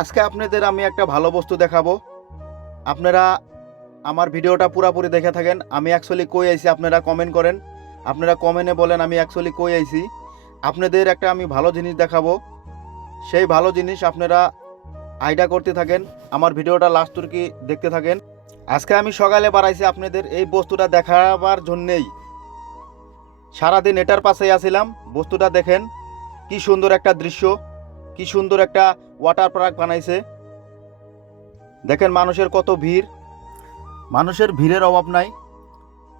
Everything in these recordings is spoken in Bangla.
আজকে আপনাদের আমি একটা ভালো বস্তু দেখাবো। আপনারা আমার ভিডিওটা পুরোপুরি দেখে থাকেন। আমি অ্যাকচুয়ালি কই আইছি আপনারা কমেন্ট করেন, আপনারা কমেন্টে বলেন আমি অ্যাকচুয়ালি কই আইছি। আপনাদের একটা আমি ভালো জিনিস দেখাবো, সেই ভালো জিনিস আপনারা আইডিয়া করতে থাকেন, আমার ভিডিওটা লাস্ট কি দেখতে থাকেন। আজকে আমি সকালে বাড়াইছি আপনাদের এই বস্তুটা দেখাবার জন্যেই। সারাদিন এটার পাশেই আছিলাম। বস্তুটা দেখেন, কি সুন্দর একটা দৃশ্য, কি সুন্দর একটা ওয়াটার পার্ক বানাইছে। দেখেন মানুষের কত ভিড়, মানুষের ভিড়ের অভাব নাই।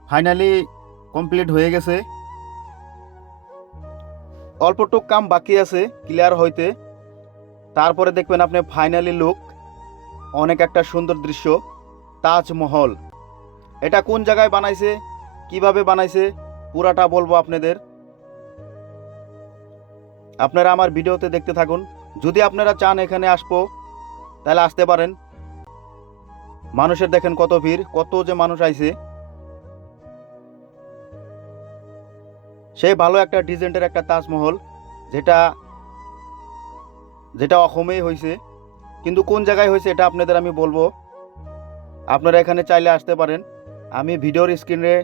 ফাইনালি কমপ্লিট হয়ে গেছে, অল্পটুক কাম বাকি আছে ক্লিয়ার হইতে। তারপরে দেখবেন আপনি ফাইনালি লুক, অনেক একটা সুন্দর দৃশ্য। তাজমহল, এটা কোন জায়গায় বানাইছে, কিভাবে বানাইছে পুরাটা বলবো আপনাদের। আপনারা আমার ভিডিওতে দেখতে থাকুন। যদি আপনারা চান এখানে আসবো তাহলে আসতে পারেন। মানুষের দেখেন কত ভিড়, কত যে মানুষ আইছে। সেই ভালো একটা ডিজাইনের একটা তাজমহল, যেটা যেটা অসমেই হয়েছে, কিন্তু কোন জায়গায় হয়েছে এটা আপনাদের আমি বলবো। আপনারা এখানে চাইলে আসতে পারেন। আমি ভিডিওর স্ক্রিনে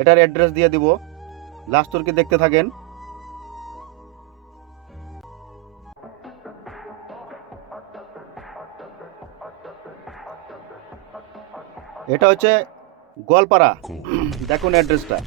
এটার অ্যাড্রেস দিয়ে দিব, লাস্ট কি দেখতে থাকেন। এটা হচ্ছে গোয়ালপাড়া, দেখুন অ্যাড্রেসটা।